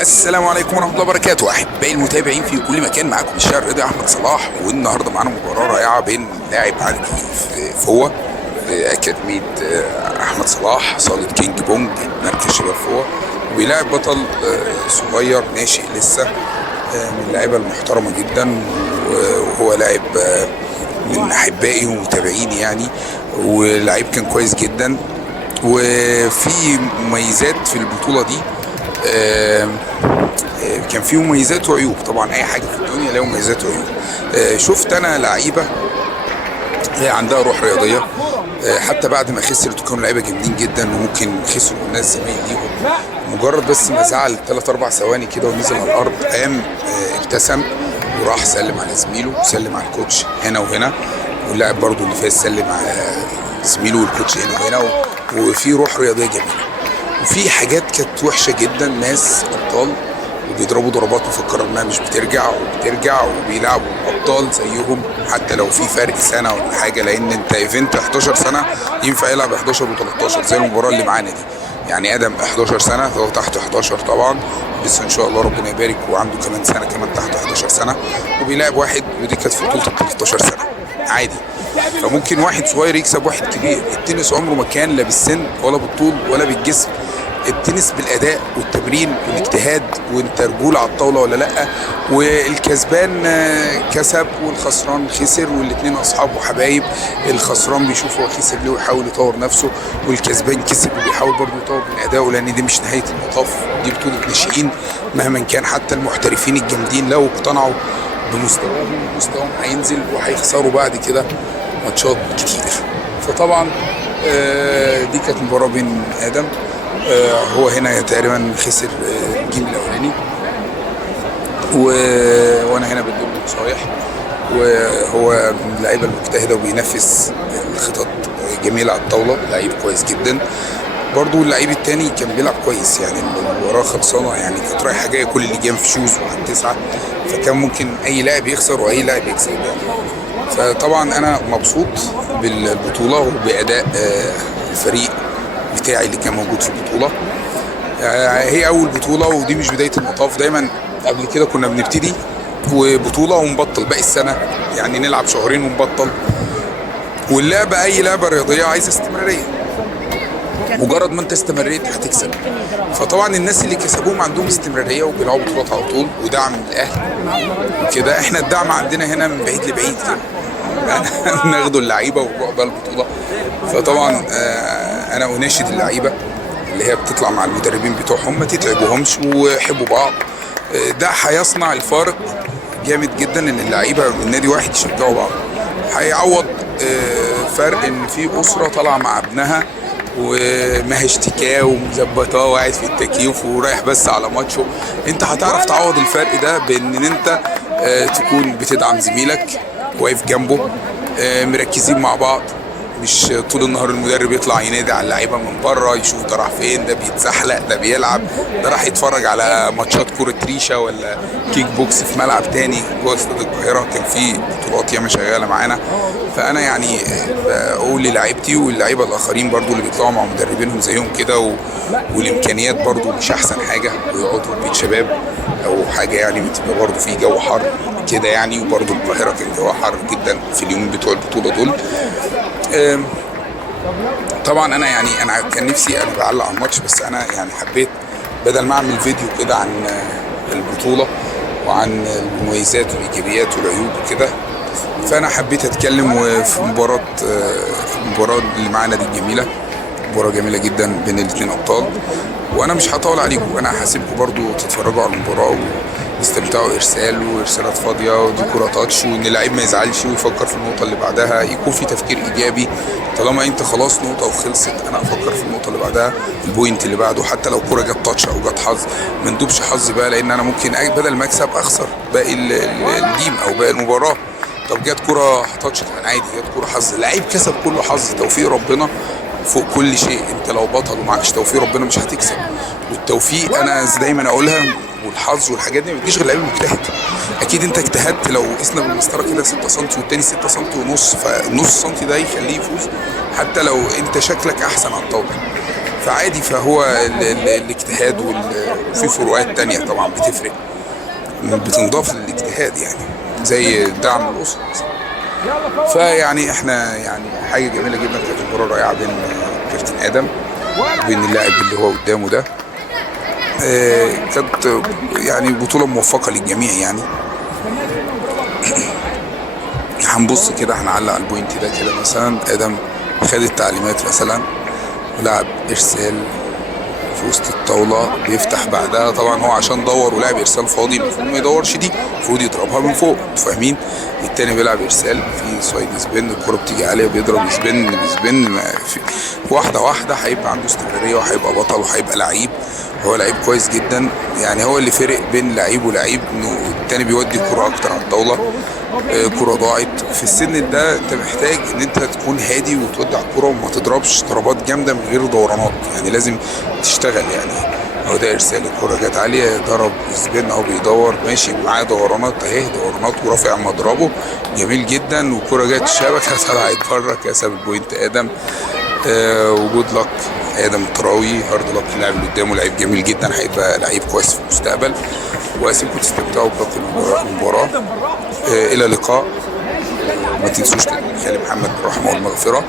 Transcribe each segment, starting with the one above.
السلام عليكم ورحمة الله وبركاته، أحبائي المتابعين في كل مكان. معاكم الشاعر الرياضي أحمد صلاح، والنهارده معانا مباراة رائعة بين لاعب عندي في فوة في أكاديمية أحمد صلاح صالة كينج بونج مركز شباب فوة، وبيلاعب بطل صغير ناشئ لسه من اللعيبة المحترمة جدا، وهو لاعب من أحبائي ومتابعيني يعني، ولاعيب كان كويس جدا. وفي مميزات في البطولة دي، كان فيه مميزات وعيوب. طبعا اي حاجه في الدنيا لها مميزات وعيوب. شفت انا لعيبه عندها روح رياضيه، حتى بعد ما خسرت كانوا لعيبه جامدين جدا، وممكن خسروا الناس زمايل ليهم، مجرد بس ما زعل 3 4 ثواني كده ونزل على الارض قام ابتسم وراح سلم على زميله وسلم على الكوتش هنا وهنا، واللاعب برضو اللي فاز سلم على زميله والكوتش هنا وهنا، وفي روح رياضيه جميله. وفي حاجات كانت وحشه جدا، ناس ابطال وبيضربوا ضربات مفكرة انها مش بترجع وبترجع، وبيلعبوا ابطال زيهم حتى لو في فرق سنه ولا حاجه، لان انت ايفنت 11 سنه ينفع يلعب 11 و13 زي المباراه اللي معانا دي. يعني ادم 11 سنه فهو تحت 11 طبعا، لسه ان شاء الله ربنا يبارك، وعنده كمان سنه كمان تحت 11 سنه، وبيلاعب واحد، ودي كانت في بطوله 13 سنه عادي. فممكن واحد صغير يكسب واحد كبير. التنس عمره ما كان لا بالسن ولا بالطول ولا بالجسم، التنس بالاداء والتمرين والاجتهاد، وانت رجول على الطاوله ولا لا، والكسبان كسب والخسران خسر، والاثنين اصحاب وحبايب. الخسران بيشوف هو خسر ليه ويحاول يطور نفسه، والكسبان كسب وبيحاول برضه يطور من ادائه، لان دي مش نهايه المطاف، دي بطوله ناشئين. مهما كان حتى المحترفين الجامدين لو اقتنعوا بمستواهم، مستواهم هينزل وهيخسروا بعد كده ماتشات كتير. فطبعا دي كانت مباراه بين ادم، هو هنا تقريبا خسر الجيم الاولاني، وانا هنا بديله نصايح، وهو من اللعيبه المجتهده وبينفذ الخطط جميله على الطاوله، لعيب كويس جدا. برضو اللعيب التاني كان بيلعب كويس، يعني المباراه خلصانه، يعني كانت رايحه جايه كل اللي جام في شوز وعلى 9، فكان ممكن اي لاعب يخسر واي لاعب يكسب يعني. فطبعا انا مبسوط بالبطوله وباداء الفريق بتاعي اللي كان موجود في البطوله. هي اول بطوله ودي مش بدايه المطاف، دايما قبل كده كنا بنبتدي وبطوله ونبطل باقي السنه، يعني نلعب شهرين ونبطل. واللعبه اي لعبه رياضيه عايزه استمراريه، مجرد ما انت استمريت هتكسب. فطبعا الناس اللي كسبوهم عندهم استمراريه وبيلعبوا بطولات على طول ودعم من الاهل وكده. احنا الدعم عندنا هنا من بعيد لبعيد كده، ناخدوا اللعيبه ونروح بقى البطوله. فطبعا انا اناشد اللعيبه اللي هي بتطلع مع المدربين بتوعهم ما تتعبوهمش ويحبوا بعض، ده هيصنع الفارق جامد جدا، ان اللعيبه من نادي واحد يشجعوا بعض. هيعوض فرق ان في اسره طالعه مع ابنها وما اشتكاه ومظبطاه وقاعد في التكييف ورايح بس على ماتشه. انت هتعرف تعوض الفرق ده بان انت تكون بتدعم زميلك، واقف جنبه، مركزين مع بعض، مش طول النهار المدرب يطلع ينادي على اللعيبه من بره يشوف ده راح فين، ده بيتزحلق، ده بيلعب، ده راح يتفرج على ماتشات كوره ريشه ولا كيك بوكس في ملعب تاني جوه استاد القاهره. كان في بطولات ياما شغاله معانا. فانا يعني بقول للاعيبتي واللعيبه الاخرين برضو اللي بيطلعوا مع مدربينهم زيهم كده، والامكانيات برضو مش احسن حاجه، ويقعدوا في بيت شباب او حاجه، يعني بتبقى برضو في جو حر كده يعني. وبرضو القاهره كان جوها حر جدا في اليومين بتوع البطوله دول. طبعا انا يعني انا كان نفسي انا بعلق على الماتش، بس انا يعني حبيت بدل ما اعمل فيديو كده عن البطوله وعن المميزات والايجابيات والعيوب وكده، فانا حبيت اتكلم. وفي المباراه اللي معانا دي جميله، مباراه جميله جدا بين الاثنين ابطال، وانا مش هطول عليكم، انا هسيبكم برضو تتفرجوا على المباراه ويستمتعوا ارسال وارسالات فاضيه ودي كوره تاتش، وان اللعيب ما يزعلش ويفكر في النقطه اللي بعدها، يكون في تفكير ايجابي. طالما انت خلاص نقطه وخلصت، انا افكر في النقطه اللي بعدها، البوينت اللي بعده، حتى لو كوره جت تاتش او جت حظ ما ندوبش حظ بقى، لان انا ممكن بدل ما اكسب اخسر باقي الجيم او باقي المباراه. طب جت كوره تاتش كان عادي، جت كوره حظ، لعيب كسب كله حظ، توفيق ربنا فوق كل شيء. انت لو بطل ومعكش توفيق ربنا مش هتكسب. والتوفيق انا دايما اقولها، والحظ والحاجات دي ما بتجيش غير اللعيب المجتهد. اكيد انت اجتهدت، لو قسنا بالمسطره كده 6 سم والتاني 6 سم ونص، فنص سم ده يخليه يفوز حتى لو انت شكلك احسن على الطاوله. فعادي. فهو الاجتهاد وفي فروقات تانية طبعا بتفرق، بتنضاف للاجتهاد يعني، زي دعم الأسرة مثلا. فيعني احنا يعني حاجة جميلة جدا، كانت مباراة رائعة بين كابتن آدم وبين اللاعب اللي هو قدامه ده. كانت يعني بطولة موفقة للجميع يعني. هنبص كده، هنعلق على البوينت ده كده. مثلا آدم خد التعليمات مثلا ولعب إرسال في وسط الطاولة، بيفتح بعدها. طبعا هو عشان دور ولعب إرسال فاضي، المفروض ما يدورش دي، المفروض يضربها من فوق، انتوا فاهمين. التاني بيلعب إرسال في سايد سبين، الكرة بتيجي عليه بيضرب سبين بسبين، واحدة واحدة هيبقى عنده استمرارية وهيبقى بطل وهيبقى لعيب. هو لعيب كويس جدا يعني. هو اللي فرق بين لعيب ولعيب انه التاني بيودي الكرة اكتر على الطاولة. كرة ضاعت في السن ده، انت محتاج ان انت تكون هادي وتودع الكرة وما تضربش ضربات جامدة من غير دورانات يعني، لازم تشتغل يعني. هو ده ارسال، الكرة جت عالية، ضرب سبين او بيدور، ماشي معاه دورانات اهي، دورانات ورافع مضربه جميل جدا، والكرة جت الشبكة طلعت بره، كسب البوينت آدم. وجود لك آدم الطراوي، هارد لك. اللاعب اللي قدامه لعيب جميل جدا، هيبقى لعيب كويس في المستقبل. واسيبكم تستمتعوا بباقي المباراة. إلى اللقاء. ما تنسوش خالي محمد بالرحمة والمغفرة.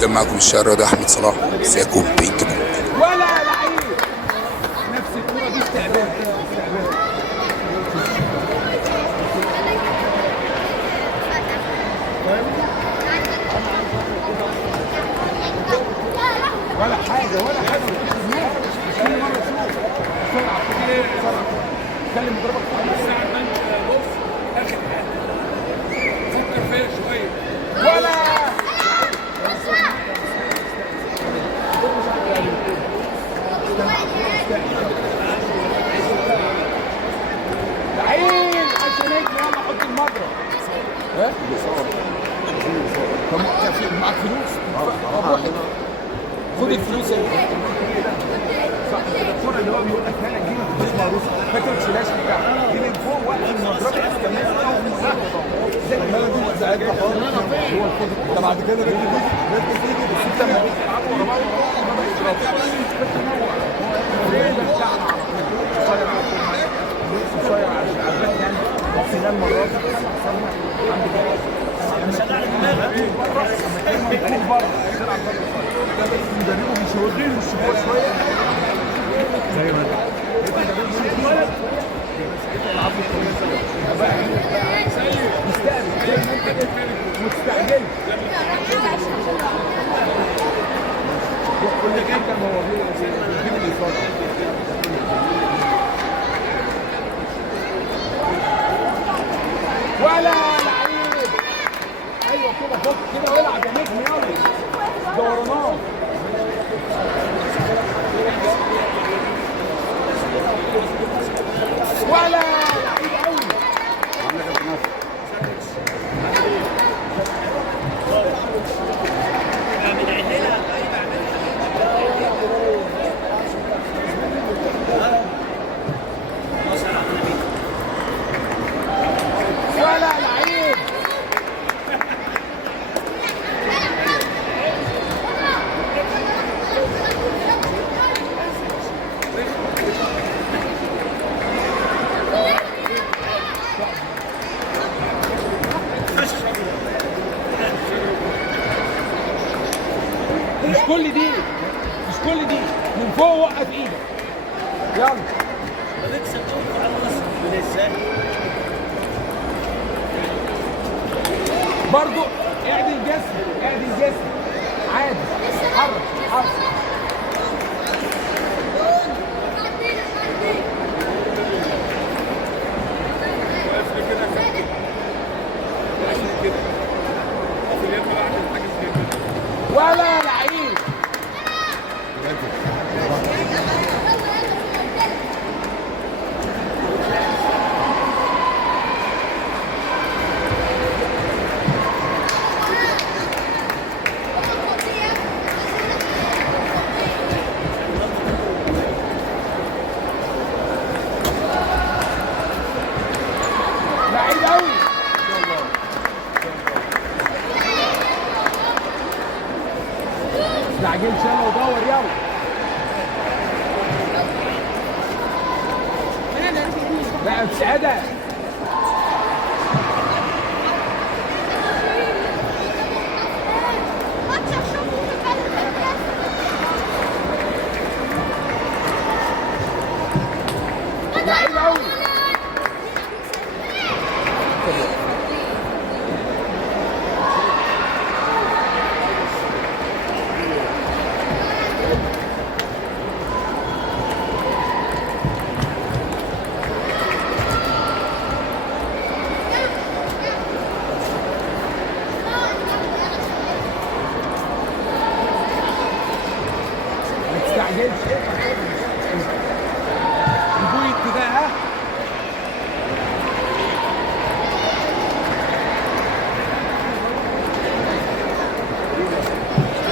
كان معكم الشهر ده أحمد صلاح، سيكون بينكم. ولا لعيب نفس الكورة دي استعباد. ولا حاجة ولا حاجة. كل مرة بسرعة بسرعة. كلم مضربك بص آخر حاجة. فكر فيها شوية. ولا لعين عشان نجم. يلا حط المضرب. ها؟ طب معاك فلوس؟ خد الفلوس. صح كده. الكرة اللي هو بيوقفها لك دي ما بتبقاش معروفة. فاكر الفلاش بتاعها دي من فوق وقت المضرب استمر زي ما دي مزعجة خالص. هو الخد ده بعد كده بيجي بيجي بس انت لما بتلعبوا ورا بعض ما بيضربش. قصير على الشعبات يعني. بس ده المرة دي حصلنا عند جواز. مش هنلعب دماغك بره. لما تكون بره تلعب بره شوية. المدرب بيشاورين الشبوع شوية. زي ما مستعجل. كل كده مواضيع بيجيب الإصابة. ولا لعيب. ايوه كده فوق كده والعب يا نجم. يلا دورانات. ولا لعيب قوي. ولا لعيب. مش كل دي، مش كل دي، من فوق وقف ايدك. يلا برضو اعدل جسمك، اعدل جسمك عادي. حرك حرك. ولا لعيب. لا سعادة. لعيب قوي. ما تستعجلش. البوي اتجاهها.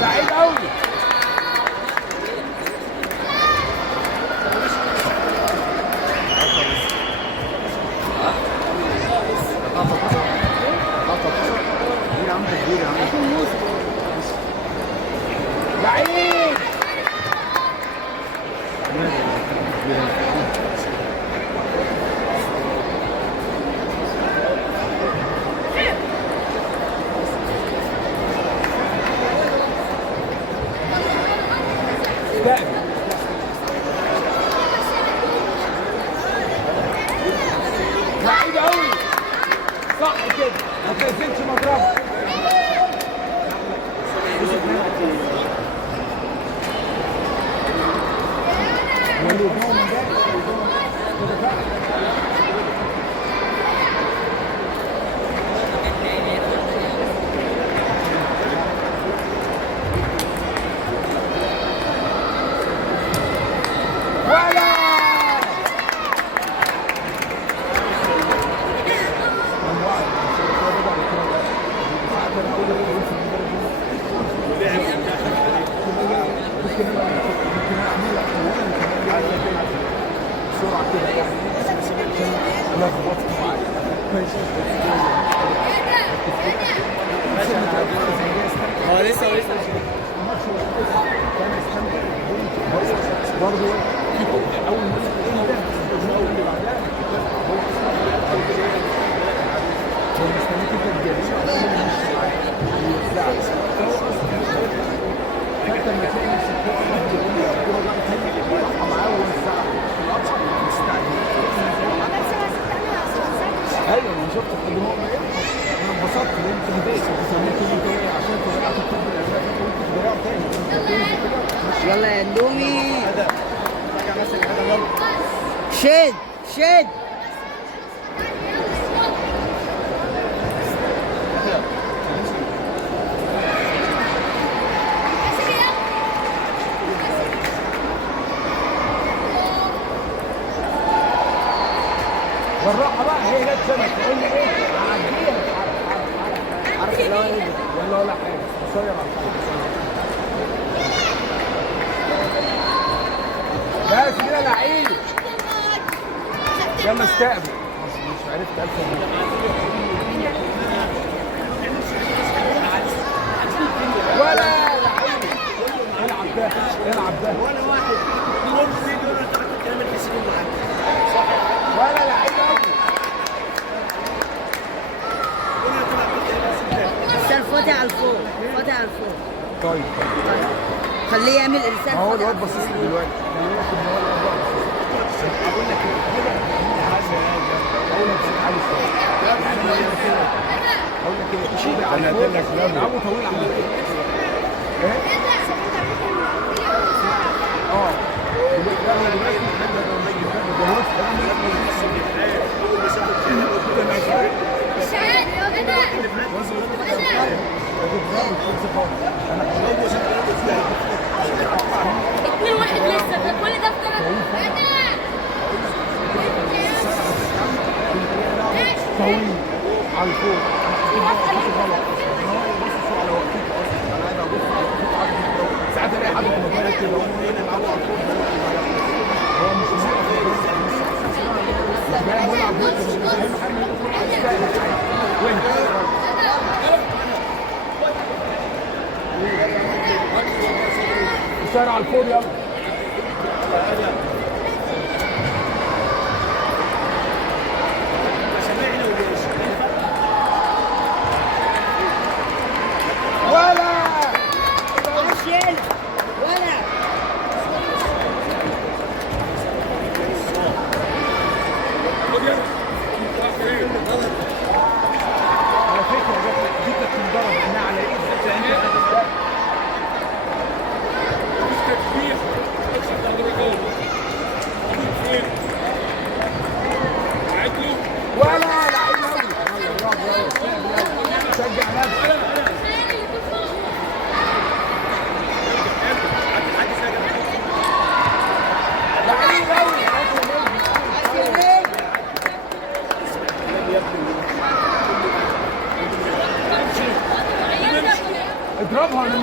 لعيب قوي. لعيب. استقبل. لعيب قوي. صح كده، ما تنزلش مضربه. ولا بسرعه كده يعني لخبطت معاك. ماشي هو لسه برضه اول ما اول اللي بعدها هو مستنيك انت تجري عشان يمشي معاك ويوزعك. فانت لما تلاقي نفسك تقف تقول لي الكوره بقى تاني راح معاه ووزعها في القطع مستعجل. ايوه انا شفت قد ما هو انا انبسطت ان انت مضايق سميت لي ايه عشان طلعت الطب الازرق وانت تضيعه تاني. يلا يا اندومي. شد شد. بالراحه بقى، هي جت سمك تقول لي ايه هعديها. عارف اللي هو ايه ده؟ ولا حاجه قصير على الحاجه. بس كده لعيب. يلا استقبل. مش عرفت الف. ولا لعيب. العب ده العب ده. ولا واحد ولا لعيب قوي. ارسال فاضي على الفوق، فاضي على الفوق. طيب خليه يعمل ارسال. هو الواد باصص لي دلوقتي. اقول لك كده اقول لك صوت عالي شويه. يعني اقول لك كده شيل على الفوق. لعبه طويل على ايه؟ اه اتنين واحد لسه ده كل ده في طويل على الفوق. غلط على وقتك اصلا. انا قاعد ابص على الفوق عادي. ساعات الاقي حد في الموبايل كده هو بيلعب على الفوق. هو مش على الفوق. يلا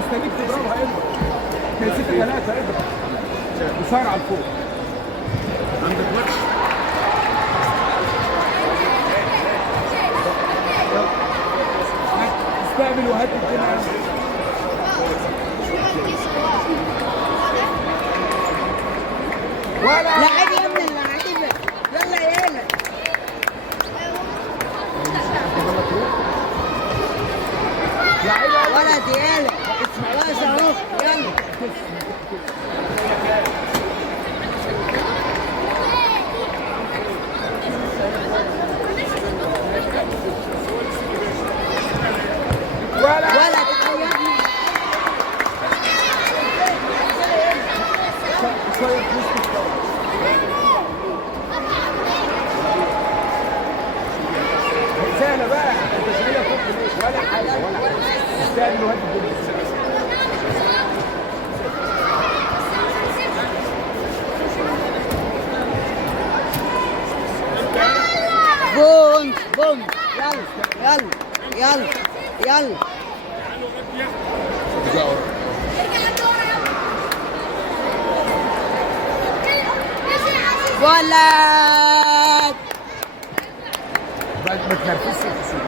مستنيك تضربها ابره. كان 6-3 ابره. وصار على الفوق. عندك ماتش؟ استقبل وهات الدنيا. ولا لعيب يا ابني اللعيبه. يلا يلا. لعيبه ولد يلا. خلاص اهو يلا. ولا ولد اهو يا ابني. شويه فلوس سهله بقى. انت شايلها فوق ليه؟ ولا حاجه ولا حاجه. استقبل وهات الدنيا. بونت بونت. يلا يلا يلا يلا. ولد. ما تنرفزش.